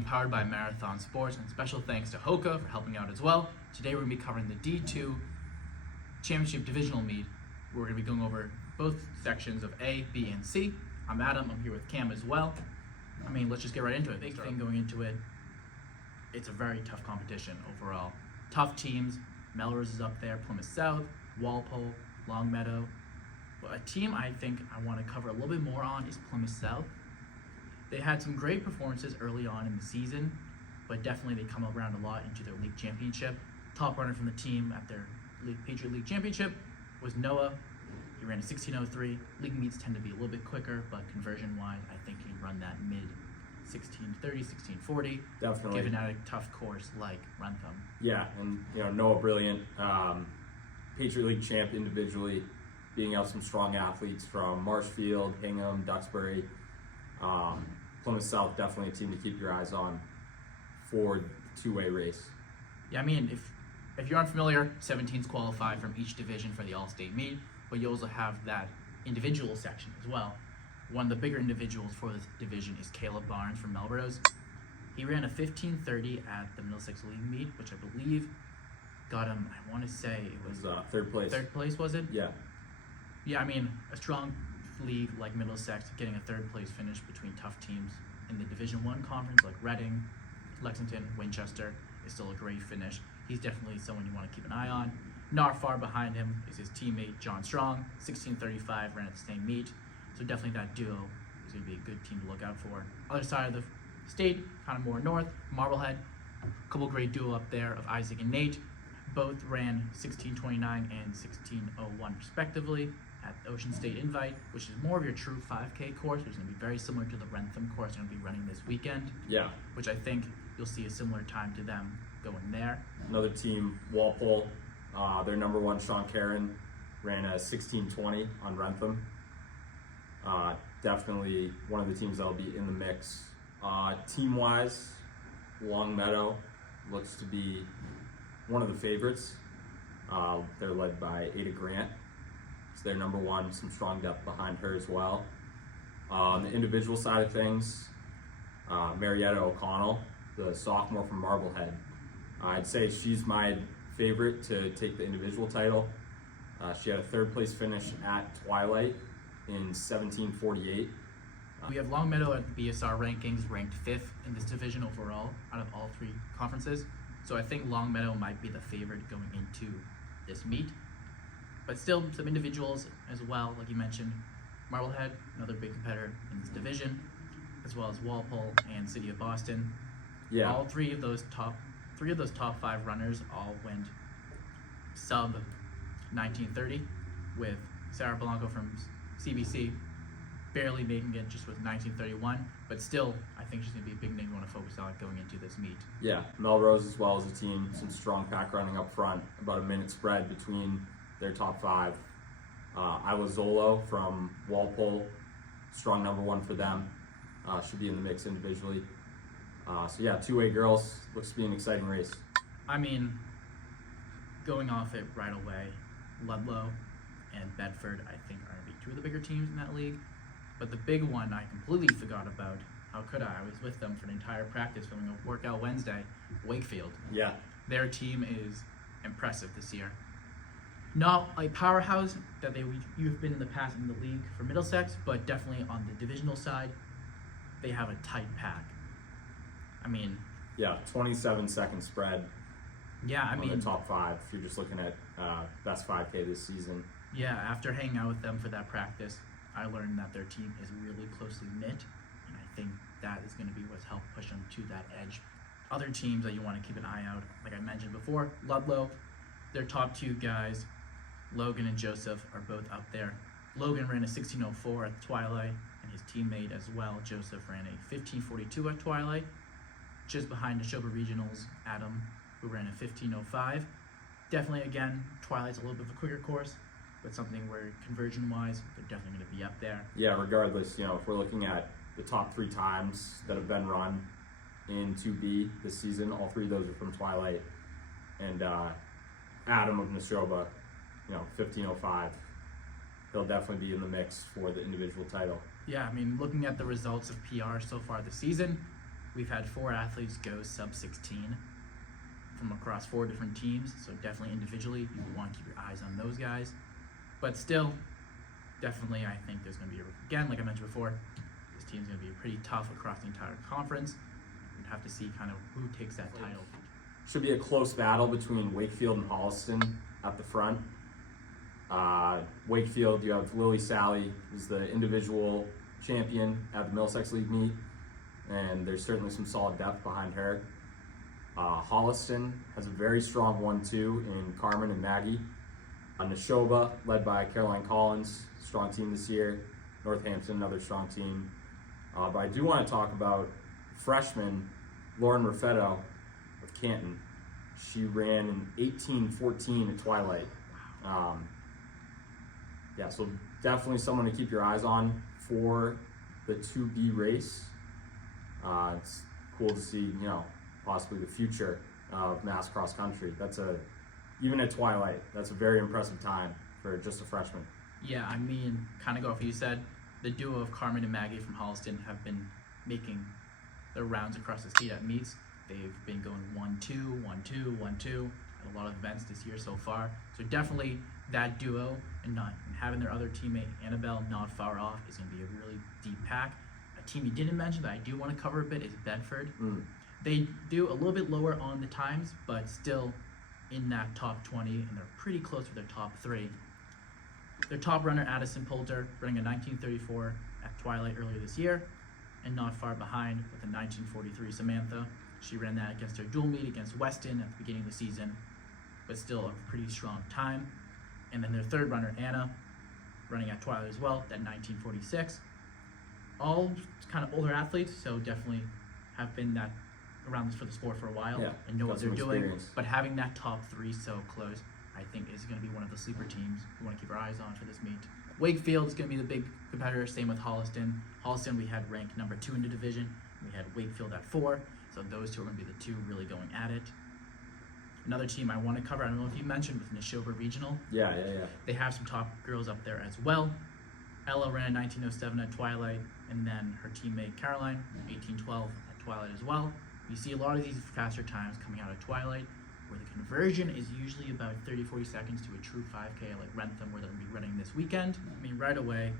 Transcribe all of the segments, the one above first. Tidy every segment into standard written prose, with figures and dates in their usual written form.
being powered by Marathon Sports, and special thanks to Hoka for helping out as well. Today we're going to be covering the D2 Championship Divisional Meet. We're going to be going over both sections of A, B, and C. I'm Adam. I'm here with Cam as well. Let's just get right into it. Big thing going into it, it's a very tough competition overall. Tough teams. Melrose is up there, Plymouth South, Walpole, Longmeadow. But a team I think I want to cover a little bit more on is Plymouth South. They had some great performances early on in the season, but definitely they come around a lot into their league championship. Top runner from the team at their Patriot League Championship was Noah. He ran a 16:03. League meets tend to be a little bit quicker, but conversion-wise, I think he'd run that mid 16:30, 16:40. Definitely. Given at a tough course like Rentham. Yeah, and Noah brilliant. Patriot League champ individually, beating out some strong athletes from Marshfield, Hingham, Duxbury. Plymouth South, definitely a team to keep your eyes on for the two-way race. Yeah, if you're unfamiliar, 17s qualify from each division for the All-State meet, but you also have that individual section as well. One of the bigger individuals for this division is Caleb Barnes from Melrose. He ran a 15:30 at the Middlesex League meet, which I believe got him, I want to say it was third place. Third place, was it? Yeah. Yeah, a strong league like Middlesex, getting a third place finish between tough teams in the Division 1 conference like Reading, Lexington, Winchester is still a great finish. He's definitely someone you want to keep an eye on. Not far behind him is his teammate John Strong, 16:35, ran at the same meet. So definitely that duo is going to be a good team to look out for. Other side of the state, kind of more north, Marblehead, a couple great duo up there of Isaac and Nate. Both ran 16:29 and 16:01 respectively at the Ocean State Invite, which is more of your true 5K course, which is going to be very similar to the Rentham course they're going to be running this weekend. Yeah. Which I think you'll see a similar time to them going there. Another team, Walpole, their number one, Sean Caron, ran a 16:20 on Rentham. Definitely one of the teams that will be in the mix. Team-wise, Longmeadow looks to be one of the favorites. They're led by Ada Grant. It's their number one, some strong depth behind her as well. On the individual side of things, Marietta O'Connell, the sophomore from Marblehead. I'd say she's my favorite to take the individual title. She had a third place finish at Twilight in 17:48. We have Longmeadow at the BSR rankings ranked 5th in this division overall out of all 3 conferences. So I think Longmeadow might be the favorite going into this meet. But still, some individuals as well, like you mentioned. Marblehead, another big competitor in this division, as well as Walpole and City of Boston. Yeah. All three of those top 5 runners all went sub 19:30, with Sarah Blanco from CBC barely making it just with 19:31, but still, I think she's going to be a big name you want to focus on going into this meet. Yeah, Melrose as well as a team, some strong pack running up front, about a minute spread between their top 5. Isla Zolo from Walpole, strong number 1 for them, should be in the mix individually. So yeah, two-way girls, looks to be an exciting race. Going off it right away, Ludlow and Bedford, I think, are going to be 2 of the bigger teams in that league. But the big one I completely forgot about. How could I? I was with them for an entire practice filming a workout Wednesday. Wakefield. Yeah. Their team is impressive this year. Not a powerhouse that you've been in the past in the league for Middlesex, but definitely on the divisional side, they have a tight pack. Yeah, 27-second spread. Yeah, on the top 5. If you're just looking at best 5K this season. Yeah, after hanging out with them for that practice, I learned that their team is really closely knit, and I think that is going to be what's helped push them to that edge. Other teams that you want to keep an eye out, like I mentioned before, Ludlow, their top 2 guys, Logan and Joseph, are both up there. Logan ran a 16:04 at Twilight, and his teammate as well, Joseph, ran a 15:42 at Twilight. Just behind Neshoba Regionals, Adam, who ran a 15:05. Definitely, again, Twilight's a little bit of a quicker course, but something where conversion-wise, they're definitely going to be up there. Yeah, regardless, if we're looking at the top 3 times that have been run in 2B this season, all 3 of those are from Twilight. And Adam of Neshoba, 15:05. He'll definitely be in the mix for the individual title. Yeah, looking at the results of PR so far this season, We've had 4 athletes go sub-16 from across 4 different teams, so definitely individually, you want to keep your eyes on those guys. But still, definitely, I think there's going to be, again, like I mentioned before, this team's going to be pretty tough across the entire conference. We'd have to see kind of who takes that title. Should be a close battle between Wakefield and Holliston at the front. Wakefield, you have Lily Sally, who's the individual champion at the Middlesex League meet, and there's certainly some solid depth behind her. Holliston has a very strong 1-2 in Carmen and Maggie. Neshoba, led by Caroline Collins, strong team this year. Northampton, another strong team. But I do want to talk about freshman Lauren Raffetto of Canton. She ran in 18:14 at Twilight. Yeah, so definitely someone to keep your eyes on for the 2B race. It's cool to see, possibly the future of mass cross country. Even at Twilight, that's a very impressive time for just a freshman. Yeah, I mean, kind of go off what you said. The duo of Carmen and Maggie from Holliston have been making their rounds across the state at meets. They've been going 1-2, 1-2, 1-2 at a lot of events this year so far. So definitely that duo and having their other teammate Annabelle not far off is going to be a really deep pack. A team you didn't mention that I do want to cover a bit is Bedford. They do a little bit lower on the times, but still in that top 20, and they're pretty close to their top 3. Their top runner, Addison Poulter, running a 19:34 at Twilight earlier this year, and not far behind with a 19:43 Samantha. She ran that against her dual meet against Weston at the beginning of the season, but still a pretty strong time. And then their third runner, Anna, running at Twilight as well, at 19:46. All kind of older athletes, so definitely have been around this for the sport for a while and know what they're doing. But having that top 3 so close, I think is going to be one of the sleeper teams we want to keep our eyes on for this meet. Wakefield is going to be the big competitor, same with Holliston. Holliston we had ranked number 2 in the division. We had Wakefield at 4, so those two are going to be the 2 really going at it. Another team I want to cover, I don't know if you mentioned, with Neshoba Regional. Yeah. They have some top girls up there as well. Ella ran a 19:07 at Twilight, and then her teammate Caroline, 18:12 at Twilight as well. You see a lot of these faster times coming out of Twilight, where the conversion is usually about 30-40 seconds to a true 5K like Rentham, where they're going to be running this weekend. I mean, right away,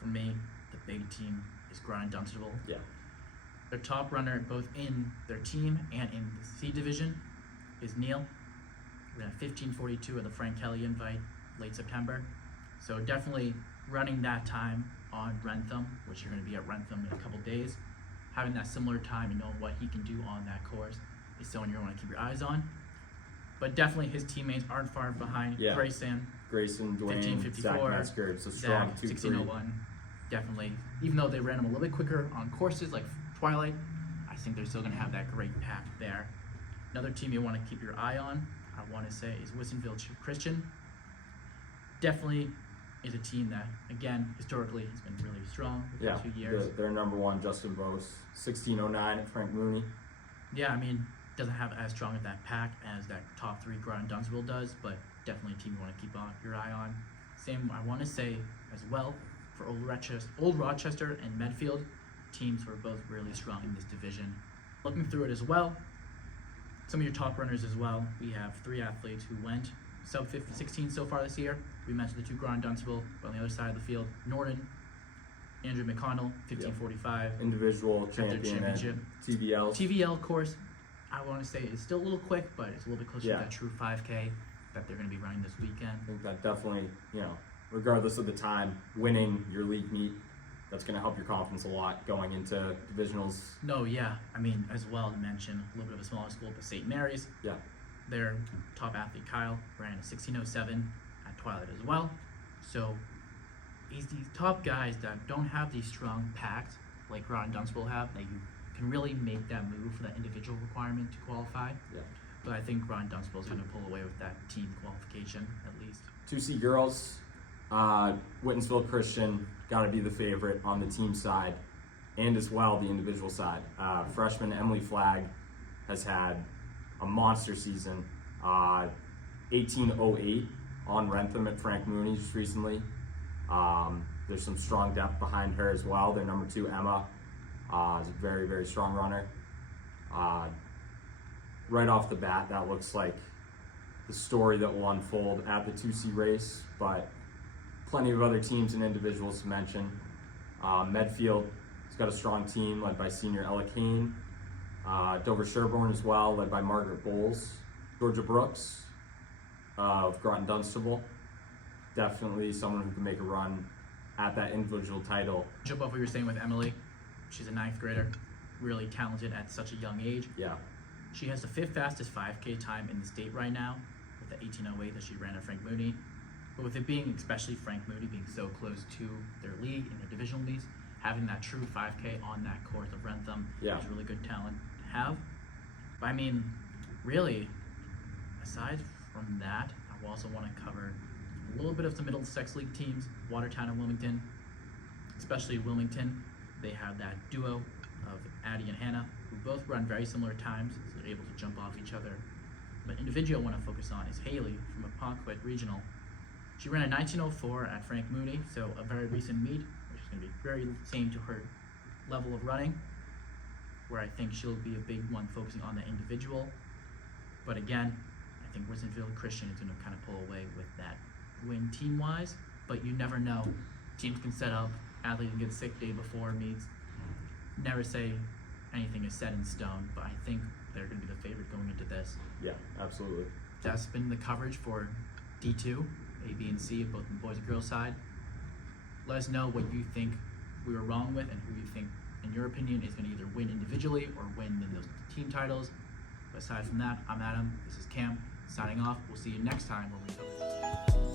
for me, the big team is Grand Dunstable. Yeah. Their top runner, both in their team and in the C division, is Neil. Ran a 15:42 at the Frank Kelly invite late September. So definitely running that time on Rentham, which you're going to be at Rentham in a couple days. Having that similar time and knowing what he can do on that course is someone you're going to keep your eyes on. But definitely his teammates aren't far behind. Yeah. Grayson, Dwayne, 15:54, Zach Metzger, it's a strong 2-3. 16:01. Definitely. Even though they ran them a little bit quicker on courses like Twilight, I think they're still going to have that great pack there. Another team you want to keep your eye on, I want to say, is Wisconville Christian. Definitely is a team that, again, historically has been really strong for 2 years. Their number 1, Justin Vos, 16:09 at Frank Mooney. Yeah, I mean, doesn't have as strong of that pack as that top 3 Grand Dunstable does, but definitely a team you want to keep your eye on. Same, I want to say as well, for Old Rochester and Medfield, teams were both really strong in this division. Looking through it as well, some of your top runners as well, we have 3 athletes who went sub-16 so far this year. We mentioned the 2 Grand Dunstable, but on the other side of the field, Norton, Andrew McConnell, 15:45. Individual champion at TVL. TVL course, I want to say is still a little quick, but it's a little bit closer to that true 5K that they're going to be running this weekend. I think that definitely, regardless of the time, winning your league meet, that's going to help your confidence a lot going into divisionals. No, yeah. I mean, as well to mention, a little bit of a smaller school, but St. Mary's. Yeah. Their top athlete, Kyle, ran a 16:07 at Twilight as well. So he's these top guys that don't have these strong packs like Ron Dunstable have, that you can really make that move for that individual requirement to qualify. Yeah. But I think Ron Dunstable is going to pull away with that team qualification at least. 2C girls, Whitensville Christian got to be the favorite on the team side, and as well the individual side. Freshman Emily Flagg has had a monster season. 18:08 on Rentham at Frank Mooney just recently. There's some strong depth behind her as well. Their number 2, Emma, He's a very, very strong runner. Right off the bat, that looks like the story that will unfold at the 2C race, but plenty of other teams and individuals to mention. Medfield has got a strong team led by senior Ella Kane. Dover Sherborne as well, led by Margaret Bowles. Georgia Brooks of Groton Dunstable, definitely someone who can make a run at that individual title. Jump off what you were saying with Emily. She's a 9th grader, really talented at such a young age. Yeah. She has the 5th fastest 5K time in the state right now, with the 18:08 that she ran at Frank Moody. But with it being, especially Frank Moody, being so close to their league and their divisional leagues, having that true 5K on that course of Rentham is really good talent to have. But I mean, really, aside from that, I also want to cover a little bit of the Middlesex League teams, Watertown and Wilmington. Especially Wilmington, they have that duo of Addie and Hannah, who both run very similar times, so they're able to jump off each other. But individual I want to focus on is Haley from Aponquet Regional. She ran a 19:04 at Frank Moody, so a very recent meet, which is going to be very same to her level of running, where I think she'll be a big one focusing on the individual. But again, I think Wisconville Christian is going to kind of pull away with that win team-wise, but you never know. Teams can set up, athletes can get sick day before meets. Never say anything is set in stone, but I think they're going to be the favorite going into this. Yeah, absolutely. That's been the coverage for D2, A, B, and C, both on the boys and girls side. Let us know what you think we were wrong with and who you think, in your opinion, is going to either win individually or win in those team titles. But aside from that, I'm Adam, this is Cam, signing off. We'll see you next time when we cover this.